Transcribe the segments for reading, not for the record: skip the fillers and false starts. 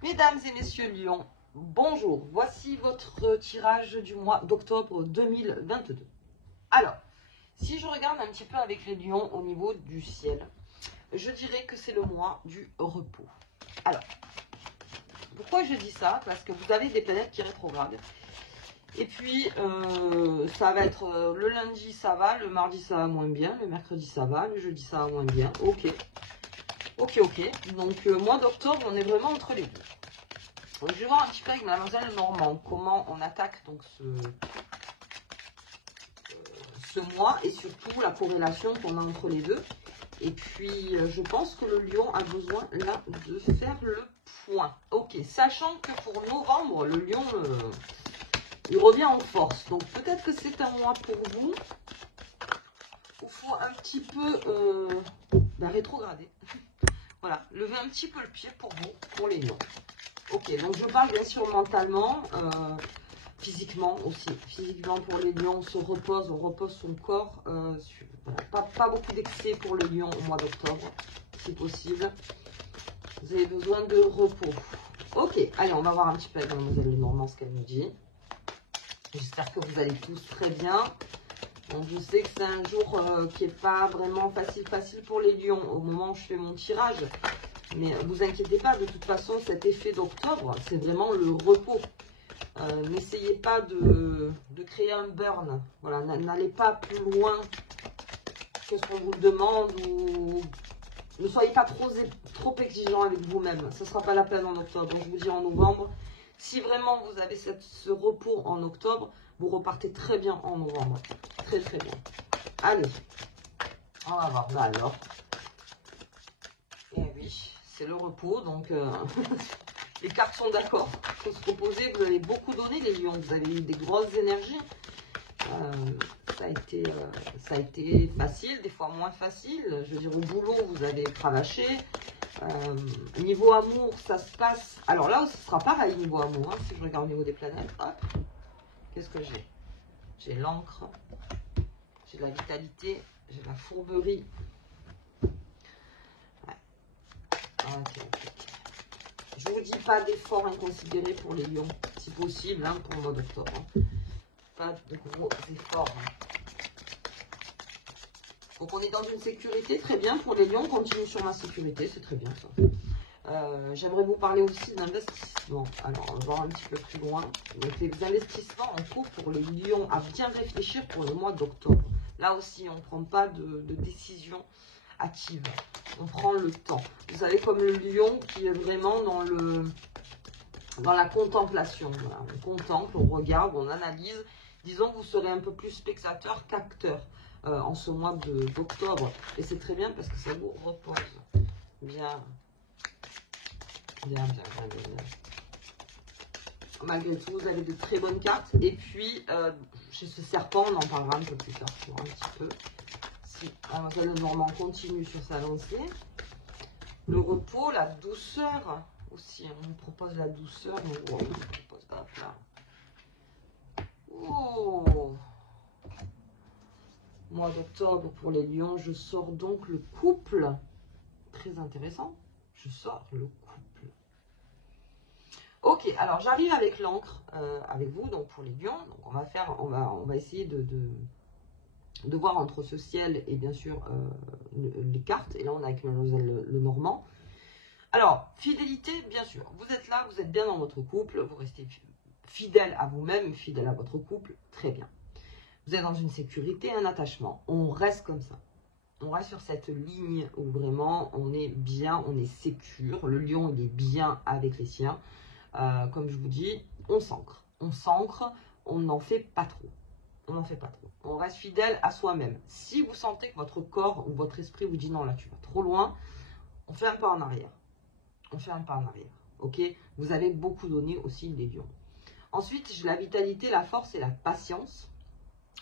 Mesdames et messieurs Lions, bonjour. Voici votre tirage du mois d'octobre 2022. Alors, si je regarde un petit peu avec les Lions au niveau du ciel, je dirais que c'est le mois du repos. Alors, pourquoi je dis ça? Parce que vous avez des planètes qui rétrogradent. Et puis, ça va être le lundi, ça va, le mardi, ça va moins bien, le mercredi, ça va, le jeudi, ça va moins bien. Ok. Donc, mois d'octobre, on est vraiment entre les deux. Donc, je vais voir un petit peu avec Mademoiselle Normand comment on attaque donc ce mois et surtout la corrélation qu'on a entre les deux. Et puis, je pense que le lion a besoin là de faire le point. Ok, sachant que pour novembre, le lion, il revient en force. Donc, peut-être que c'est un mois pour vous. Il faut un petit peu rétrograder. Voilà, lever un petit peu le pied pour vous, pour les lions. Ok, donc je parle bien sûr mentalement, physiquement aussi. Physiquement pour les lions, on repose son corps. Voilà, pas beaucoup d'excès pour le lion au mois d'octobre, si possible. Vous avez besoin de repos. Ok, allez, on va voir un petit peu avec Mademoiselle Lenormand ce qu'elle nous dit. J'espère que vous allez tous très bien. Donc je sais que c'est un jour qui n'est pas vraiment facile pour les lions au moment où je fais mon tirage. Mais vous inquiétez pas, de toute façon, cet effet d'octobre, c'est vraiment le repos. N'essayez pas de créer un burn. Voilà, n'allez pas plus loin que ce qu'on vous demande ou ne soyez pas trop exigeant avec vous-même. Ce ne sera pas la peine en octobre. Donc, je vous dis en novembre, si vraiment vous avez ce repos en octobre, vous repartez très bien en novembre. Très bien. Allez, on va voir. Bah alors. Et oui, c'est le repos, donc les cartes sont d'accord. Il faut se reposer, vous avez beaucoup donné les lions, vous avez eu des grosses énergies. Ça a été facile, des fois moins facile. Je veux dire, au boulot, vous avez cravaché. Niveau amour, ça se passe. Alors là, ce sera pareil niveau amour, hein, si je regarde au niveau des planètes. Hop, qu'est-ce que j'ai? J'ai l'encre, j'ai de la vitalité, j'ai de la fourberie. Ouais. Ok. Je ne vous dis pas d'efforts inconsidérés pour les lions, si possible, hein, pour le mois d'octobre. Hein. Pas de gros efforts. Donc on est dans une sécurité, très bien. Pour les lions, on continue sur ma sécurité, c'est très bien ça. J'aimerais vous parler aussi d'investissement. Alors, on va voir un petit peu plus loin. Donc les investissements en cours pour les lions, à bien réfléchir pour le mois d'octobre. Là aussi, on ne prend pas de décision active. On prend le temps. Vous savez, comme le lion qui est vraiment dans la contemplation. Voilà. On contemple, on regarde, on analyse. Disons que vous serez un peu plus spectateur qu'acteur en ce mois d'octobre. Et c'est très bien parce que ça vous repose. Bien. Malgré tout, vous avez de très bonnes cartes. Et puis, chez ce serpent, on en parlera un peu plus tard, un petit peu. Si Mademoiselle Lenormand continue sur sa lancée. Le repos, la douceur aussi. On nous propose la douceur. On nous propose, hop là. Oh, mois d'octobre pour les lions, je sors donc le couple. Très intéressant. Je sors le couple. Ok, alors j'arrive avec l'encre avec vous, donc pour les lions. Donc on va essayer de voir entre ce ciel et bien sûr les cartes. Et là on a avec Mademoiselle Lenormand. Alors, fidélité, bien sûr. Vous êtes là, vous êtes bien dans votre couple, vous restez fidèle à vous-même, fidèle à votre couple, très bien. Vous êtes dans une sécurité, un attachement. On reste comme ça. On reste sur cette ligne où vraiment on est bien, on est sécure. Le lion, il est bien avec les siens. Comme je vous dis, on s'ancre. On s'ancre, on n'en fait pas trop. On n'en fait pas trop. On reste fidèle à soi-même. Si vous sentez que votre corps ou votre esprit vous dit non, là tu vas trop loin, on fait un pas en arrière. On fait un pas en arrière. Ok? Vous avez beaucoup donné aussi les lions. Ensuite, j'ai la vitalité, la force et la patience.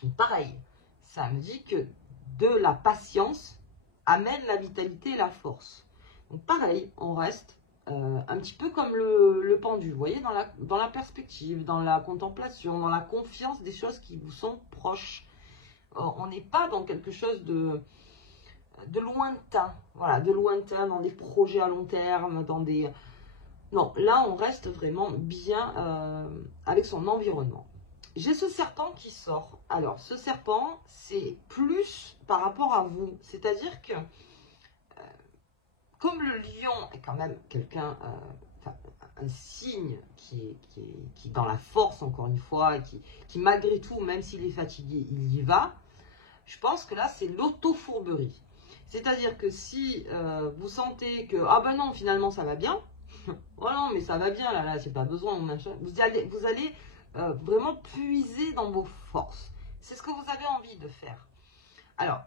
Donc, pareil, ça me dit que de la patience amène la vitalité et la force. Donc pareil, on reste un petit peu comme le pendu, vous voyez, dans la perspective, dans la contemplation, dans la confiance des choses qui vous sont proches. On n'est pas dans quelque chose de lointain, voilà, de lointain, dans des projets à long terme, dans des Non, là, on reste vraiment bien avec son environnement. J'ai ce serpent qui sort. Alors, ce serpent, c'est plus par rapport à vous. C'est-à-dire que, comme le lion est quand même quelqu'un, un signe qui est dans la force, encore une fois, et qui malgré tout, même s'il est fatigué, il y va, je pense que là, c'est l'auto-fourberie. C'est-à-dire que si vous sentez que, ah ben non, finalement, ça va bien, oh non, mais ça va bien, là, c'est pas besoin, vous allez vraiment puiser dans vos forces. C'est ce que vous avez envie de faire. Alors,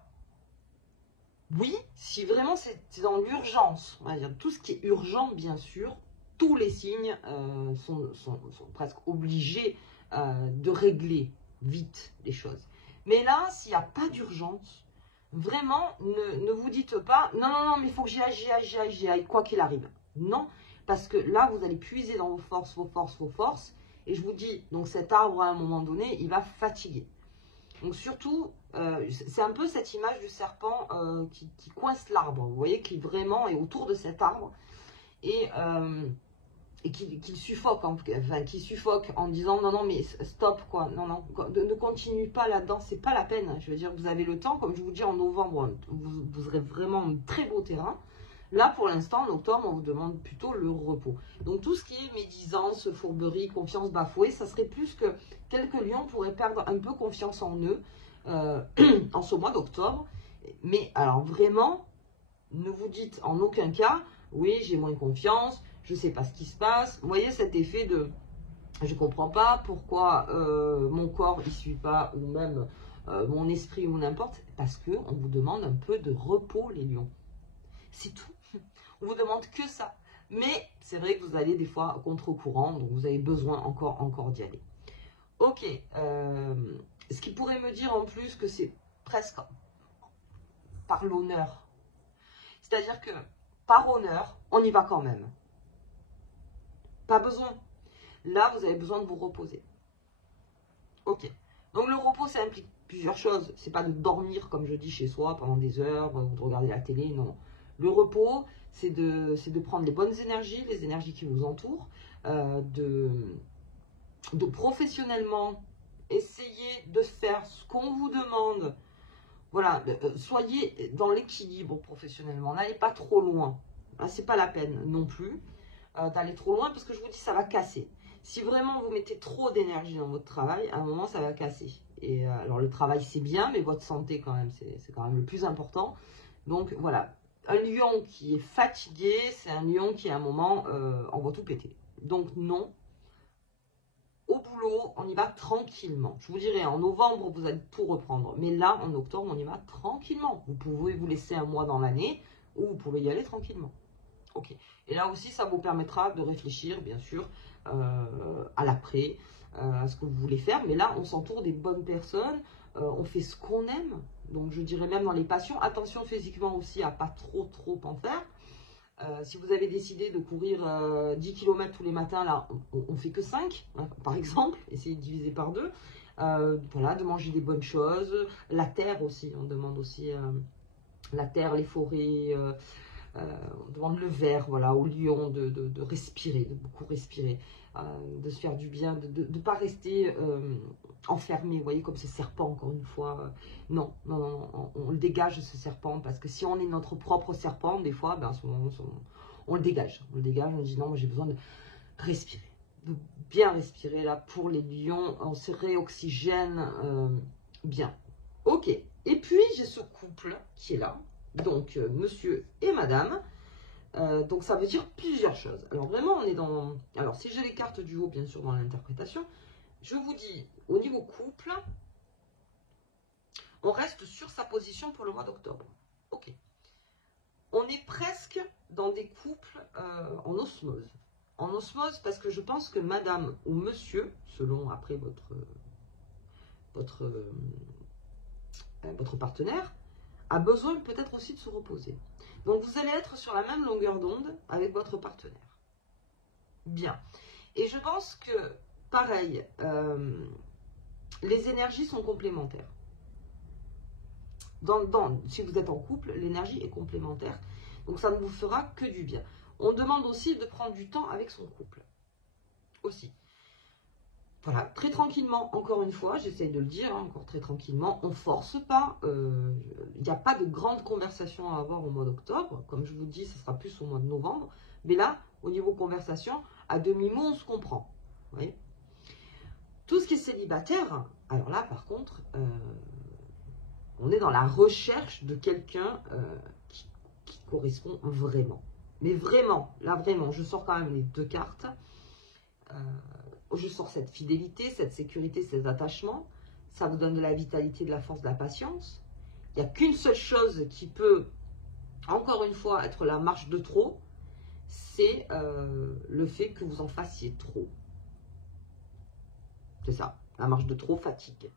oui, si vraiment c'est dans l'urgence, on va dire tout ce qui est urgent, bien sûr, tous les signes sont presque obligés de régler vite les choses. Mais là, s'il n'y a pas d'urgence, vraiment, ne vous dites pas, non, non, non, mais il faut que j'y aille, quoi qu'il arrive. Non, parce que là, vous allez puiser dans vos forces, et je vous dis, donc cet arbre, à un moment donné, il va fatiguer. Donc surtout, c'est un peu cette image du serpent qui coince l'arbre, vous voyez, qui vraiment est autour de cet arbre, et qui suffoque, qui suffoque en disant non, non, mais stop, quoi, non, non, ne continue pas là-dedans, c'est pas la peine. Je veux dire, vous avez le temps, comme je vous dis, en novembre, vous aurez vraiment un très beau terrain. Là, pour l'instant, en octobre, on vous demande plutôt le repos. Donc, tout ce qui est médisance, fourberie, confiance bafouée, ça serait plus que quelques lions pourraient perdre un peu confiance en eux en ce mois d'octobre. Mais alors, vraiment, ne vous dites en aucun cas, oui, j'ai moins confiance, je ne sais pas ce qui se passe. Vous voyez cet effet de, je ne comprends pas pourquoi mon corps ne suit pas, ou même mon esprit ou n'importe, parce qu'on vous demande un peu de repos, les lions. C'est tout. On vous demande que ça. Mais c'est vrai que vous allez des fois à contre-courant, donc vous avez besoin encore d'y aller. Ok. Ce qui pourrait me dire en plus que c'est presque par l'honneur. C'est-à-dire que par honneur, on y va quand même. Pas besoin. Là, vous avez besoin de vous reposer. Ok. Donc le repos, ça implique plusieurs choses. C'est pas de dormir, comme je dis, chez soi pendant des heures, ou de regarder la télé, non. Le repos, c'est de prendre les bonnes énergies, les énergies qui vous entourent, de professionnellement essayer de faire ce qu'on vous demande. Voilà, soyez dans l'équilibre professionnellement. N'allez pas trop loin. C'est pas la peine non plus d'aller trop loin, parce que je vous dis, ça va casser. Si vraiment vous mettez trop d'énergie dans votre travail, à un moment, ça va casser. Et alors, le travail, c'est bien, mais votre santé, quand même, c'est quand même le plus important. Donc, voilà. Un lion qui est fatigué, c'est un lion qui, à un moment, on va tout péter. Donc, non. Au boulot, on y va tranquillement. Je vous dirais, en novembre, vous allez tout reprendre. Mais là, en octobre, on y va tranquillement. Vous pouvez vous laisser un mois dans l'année, ou vous pouvez y aller tranquillement. Ok. Et là aussi, ça vous permettra de réfléchir, bien sûr, à l'après, à ce que vous voulez faire. Mais là, on s'entoure des bonnes personnes, on fait ce qu'on aime. Donc, je dirais même dans les passions, attention physiquement aussi à pas trop en faire. Si vous avez décidé de courir 10 km tous les matins, là, on fait que 5, hein, par exemple. Essayez de diviser par 2. Voilà, de manger des bonnes choses. La terre aussi, on demande aussi la terre, les forêts. On demande le verre, voilà, au lion de respirer, de beaucoup respirer, de se faire du bien, de ne pas rester enfermé, vous voyez, comme ce serpent, encore une fois. Non, on le dégage, ce serpent, parce que si on est notre propre serpent, des fois, ben, on le dégage. On dit non, moi j'ai besoin de respirer, de bien respirer, là, pour les lions, on se réoxygène bien. Ok, et puis j'ai ce couple qui est là. Donc, monsieur et madame. Donc, ça veut dire plusieurs choses. Alors, vraiment, on est dans... Alors, si j'ai les cartes du haut, bien sûr, dans l'interprétation, je vous dis, au niveau couple, on reste sur sa position pour le mois d'octobre. Ok. On est presque dans des couples en osmose. En osmose, parce que je pense que madame ou monsieur, selon après votre partenaire, a besoin peut-être aussi de se reposer. Donc, vous allez être sur la même longueur d'onde avec votre partenaire. Bien. Et je pense que, pareil, les énergies sont complémentaires. Si vous êtes en couple, l'énergie est complémentaire. Donc, ça ne vous fera que du bien. On demande aussi de prendre du temps avec son couple. Aussi. Voilà, très tranquillement, encore une fois, j'essaye de le dire, hein, encore très tranquillement, on ne force pas, il n'y a pas de grande conversation à avoir au mois d'octobre, comme je vous dis, ce sera plus au mois de novembre, mais là, au niveau conversation, à demi-mot, on se comprend, vous voyez. Tout ce qui est célibataire, alors là, par contre, on est dans la recherche de quelqu'un qui correspond vraiment, mais vraiment, là, vraiment, je sors quand même les 2 cartes, je sors cette fidélité, cette sécurité, cet attachement. Ça vous donne de la vitalité, de la force, de la patience. Il n'y a qu'une seule chose qui peut, encore une fois, être la marche de trop. C'est le fait que vous en fassiez trop. C'est ça. La marche de trop fatigue.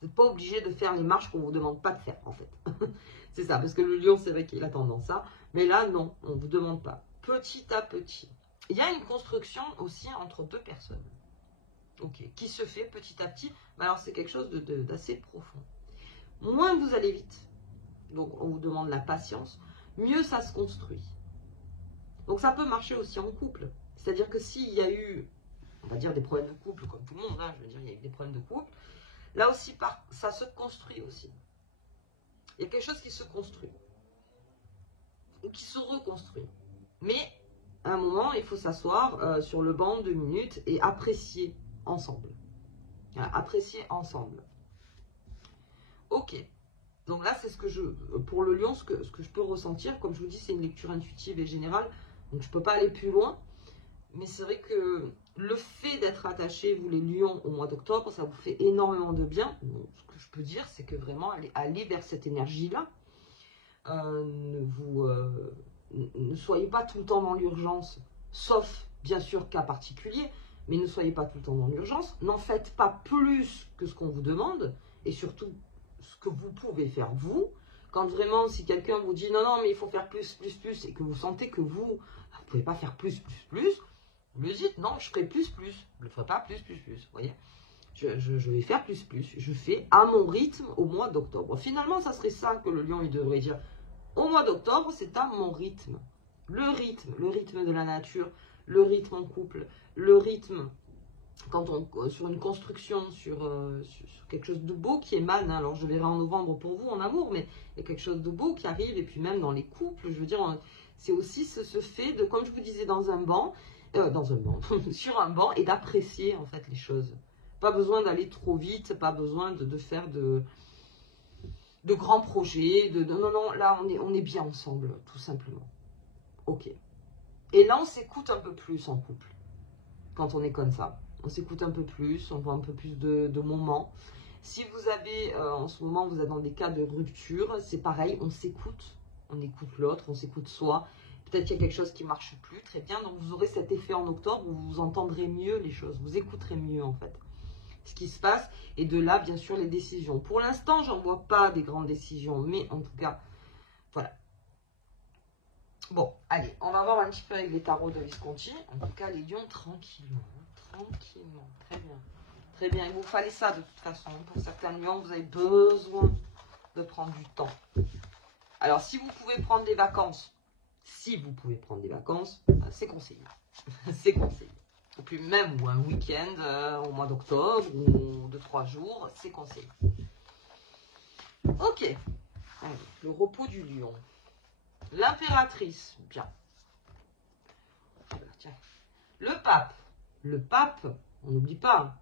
Vous n'êtes pas obligé de faire les marches qu'on ne vous demande pas de faire, en fait. C'est ça. Parce que le lion, c'est vrai qu'il a tendance à. Mais là, non. On ne vous demande pas. Petit à petit. Il y a une construction aussi entre 2 personnes. Ok, qui se fait petit à petit, mais alors c'est quelque chose d'assez profond. Moins vous allez vite, donc on vous demande la patience, mieux ça se construit. Donc ça peut marcher aussi en couple. C'est-à-dire que s'il y a eu, on va dire des problèmes de couple, comme tout le monde, hein, je veux dire, il y a eu des problèmes de couple, là aussi, ça se construit aussi. Il y a quelque chose qui se construit, ou qui se reconstruit. Mais, à un moment, il faut s'asseoir sur le banc 2 minutes et apprécier ensemble. Apprécier ensemble. Ok. Donc là, c'est ce que pour le lion, ce que je peux ressentir. Comme je vous dis, c'est une lecture intuitive et générale. Donc je ne peux pas aller plus loin. Mais c'est vrai que le fait d'être attaché, vous les lions, au mois d'octobre, ça vous fait énormément de bien. Donc, ce que je peux dire, c'est que vraiment, allez vers cette énergie-là. Ne soyez pas tout le temps dans l'urgence, sauf, bien sûr, cas particulier. Mais ne soyez pas tout le temps dans l'urgence. N'en faites pas plus que ce qu'on vous demande. Et surtout, ce que vous pouvez faire vous. Quand vraiment, si quelqu'un vous dit non, mais il faut faire plus, plus, plus, et que vous sentez que vous ne pouvez pas faire plus, plus, plus, vous le dites non, je ferai plus, plus. Je ne le ferai pas plus, plus, plus. Vous voyez, je vais faire plus, plus. Je fais à mon rythme au mois d'octobre. Finalement, ça serait ça que le lion il devrait dire. Au mois d'octobre, c'est à mon rythme. Le rythme de la nature, le rythme en couple, le rythme quand sur une construction, sur quelque chose de beau qui émane. Alors je verrai en novembre pour vous en amour, mais il y a quelque chose de beau qui arrive. Et puis même dans les couples, je veux dire, c'est aussi ce fait de, comme je vous disais, dans un banc, sur un banc, et d'apprécier en fait les choses. Pas besoin d'aller trop vite, pas besoin de faire de grands projets, non, là on est bien ensemble, tout simplement. Ok. Et là on s'écoute un peu plus en couple, quand on est comme ça. On s'écoute un peu plus, on voit un peu plus de moments. Si vous avez, en ce moment, vous êtes dans des cas de rupture, c'est pareil, on s'écoute. On écoute l'autre, on s'écoute soi. Peut-être qu'il y a quelque chose qui ne marche plus, très bien. Donc vous aurez cet effet en octobre où vous entendrez mieux les choses, vous écouterez mieux en fait ce qui se passe. Et de là, bien sûr, les décisions. Pour l'instant, j'en vois pas des grandes décisions, mais en tout cas, voilà. Bon, allez, on va voir un petit peu avec les tarots de Visconti. En tout cas, les lions, tranquillement. Tranquillement, très bien. Très bien, il vous fallait ça de toute façon. Pour certains lions, vous avez besoin de prendre du temps. Alors, si vous pouvez prendre des vacances, c'est conseillé. C'est conseillé. Et puis même, ou un week-end au mois d'octobre, ou 2-3 jours, c'est conseillé. Ok. Allez, le repos du lion. L'impératrice, bien. Tiens. Le pape. Le pape, on n'oublie pas,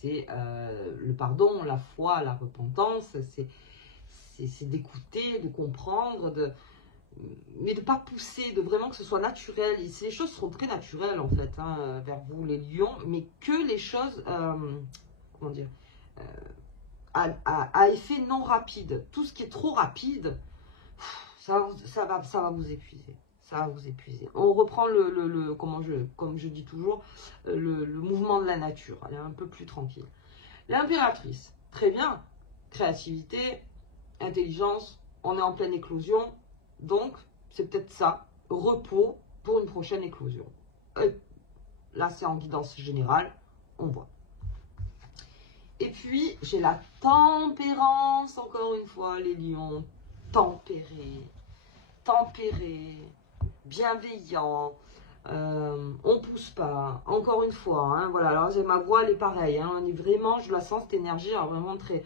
c'est le pardon, la foi, la repentance, c'est d'écouter, de comprendre, mais de ne pas pousser, de vraiment que ce soit naturel. Ces choses seront très naturelles en fait, hein, vers vous les lions, mais que les choses, comment dire, à effet non rapide. Tout ce qui est trop rapide, ça va vous épuiser. Ça va vous épuiser. On reprend comme je dis toujours, le mouvement de la nature. Elle est un peu plus tranquille. L'impératrice, très bien. Créativité, intelligence, on est en pleine éclosion. Donc, c'est peut-être ça. Repos pour une prochaine éclosion. Là, c'est en guidance générale. On voit. Et puis, j'ai la tempérance, encore une fois, les lions. Tempérés. bienveillant, on pousse pas, encore une fois, hein, voilà, alors ma voix elle est pareille, hein, on est vraiment, je la sens cette énergie, alors vraiment très,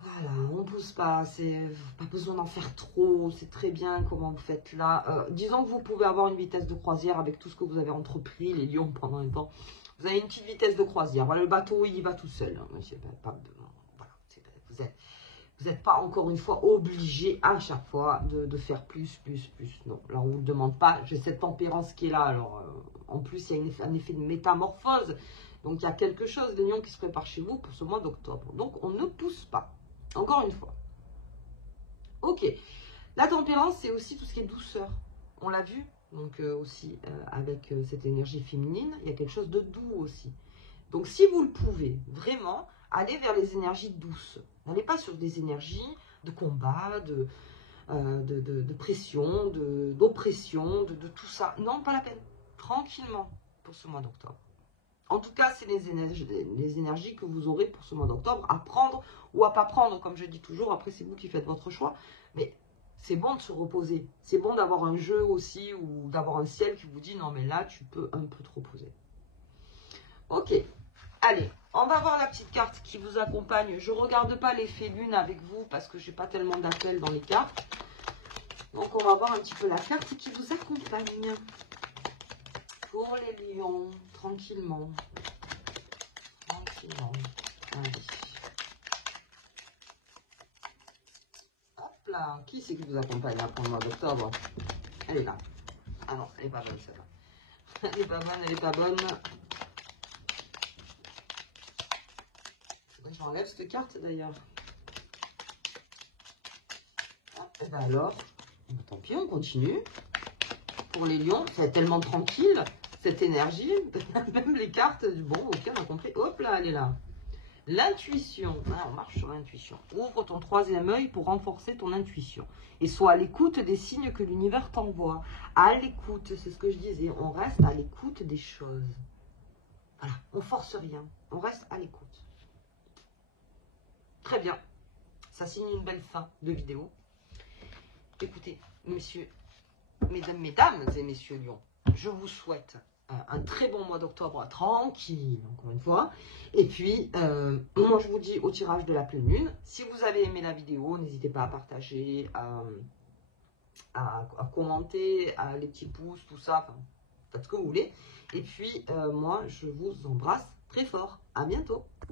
voilà, on pousse pas, c'est pas besoin d'en faire trop, c'est très bien comment vous faites là, disons que vous pouvez avoir une vitesse de croisière avec tout ce que vous avez entrepris, les lions pendant un temps, vous avez une petite vitesse de croisière, voilà, le bateau il y va tout seul, hein, voilà, vous n'êtes pas encore une fois obligé à chaque fois de faire plus. Non, là on ne vous le demande pas. J'ai cette tempérance qui est là. Alors en plus, il y a un effet de métamorphose. Donc il y a quelque chose de lion qui se prépare chez vous pour ce mois d'octobre. Donc on ne pousse pas. Encore une fois. Ok. La tempérance, c'est aussi tout ce qui est douceur. On l'a vu. Donc aussi avec cette énergie féminine, il y a quelque chose de doux aussi. Donc si vous le pouvez, vraiment, allez vers les énergies douces. N'allez pas sur des énergies de combat, de pression, d'oppression, de tout ça. Non, pas la peine. Tranquillement pour ce mois d'octobre. En tout cas, c'est les énergies que vous aurez pour ce mois d'octobre à prendre ou à pas prendre, comme je dis toujours. Après, c'est vous qui faites votre choix. Mais c'est bon de se reposer. C'est bon d'avoir un jeu aussi ou d'avoir un ciel qui vous dit non, mais là, tu peux un peu te reposer. Ok. Allez, on va voir la petite carte qui vous accompagne. Je ne regarde pas l'effet lune avec vous parce que je n'ai pas tellement d'appels dans les cartes. Donc, on va voir un petit peu la carte qui vous accompagne. Pour les lions, tranquillement. Tranquillement. Allez. Hop là. Qui c'est qui vous accompagne là pour le mois d'octobre? Elle est là. Ah non, elle n'est pas bonne celle-là. Elle n'est pas bonne, elle n'est pas bonne. J'enlève cette carte d'ailleurs. Et bien alors, tant pis, on continue. Pour les lions, c'est tellement tranquille, cette énergie. Même les cartes, bon, ok, on a compris. Hop là, elle est là. L'intuition. Ah, on marche sur l'intuition. Ouvre ton troisième œil pour renforcer ton intuition. Et sois à l'écoute des signes que l'univers t'envoie. À l'écoute, c'est ce que je disais. On reste à l'écoute des choses. Voilà, on force rien. On reste à l'écoute. Très bien. Ça signe une belle fin de vidéo. Écoutez, messieurs, mesdames et messieurs lions, je vous souhaite un très bon mois d'octobre tranquille, encore une fois. Et puis, moi, je vous dis au tirage de la pleine lune. Si vous avez aimé la vidéo, n'hésitez pas à partager, à commenter, les petits pouces, tout ça. Enfin, faites ce que vous voulez. Et puis, moi, je vous embrasse très fort. À bientôt.